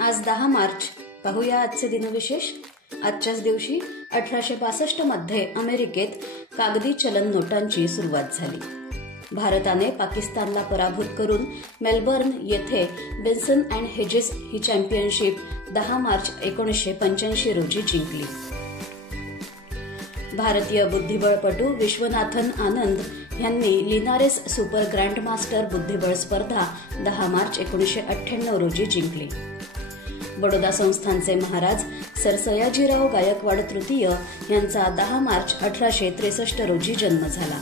आज 10 मार्च. पाहूया आजचे दिनविशेष. आजच्याच दिवशी 1862 मध्ये अमेरिकेत कागदी चलन नोटांची सुरुवात झाली. भारताने पाकिस्तानला पराभूत करून मेलबर्न येथे Benson and hedges he championship 10 March 1985 रोजी जिंकली. भारतीय बुद्धिबळपटू विश्वनाथन आनंद यांनी लिनारेस सुपर ग्रँडमास्टर बुद्धिबळ स्पर्धा 10 मार्च 1998 रोजी जिंकली. बडोदा संस्थानचे महाराज सर सयाजीराव गायकवाड तृतीय यांचा 10 मार्च 1863 रोजी जन्म झाला.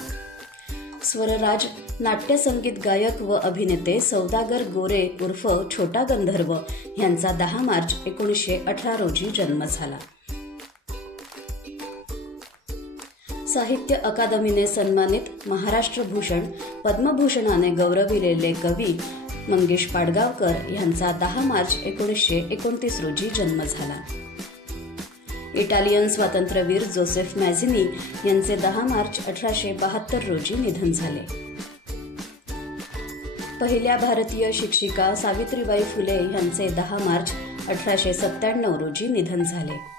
स्वरराज नाट्यसंगीत गायक व अभिनेते सौदागर गोरे उर्फ छोटा गंधर्व यांचा 10 मार्च 1918 रोजी जन्म झाला. साहित्य अकादमीने सन्मानित महाराष्ट्र भूषण पद्मभूषणाने गौरविलेले कवी मंगेश पाडगावकर यांचा 10 मार्च 1929 रोजी जन्म झाला. इटालियन स्वातंत्र्यवीर जोसेफ मॅझिनी यांचे 10 मार्च 1872 रोजी निधन झाले. पहिल्या भारतीय शिक्षिका सावित्रीबाई फुले यांचे 10 मार्च 1897 रोजी निधन झाले.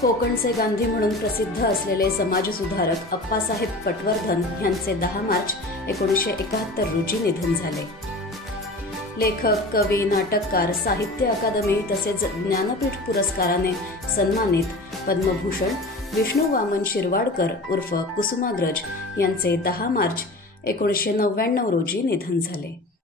कोकणचे गांधी म्हणून प्रसिद्ध असलेले समाजसुधारक अप्पासाहेब पटवर्धन यांचे 10 मार्च 1971 रोजी निधन झाले. लेखक, कवी, नाटककार, साहित्य अकादमी तसेच ज्ञानपीठ पुरस्काराने सन्मानित पद्मभूषण विष्णू वामन शिरवाडकर उर्फ कुसुमाग्रज यांचे 10 मार्च 1999 रोजी निधन झाले.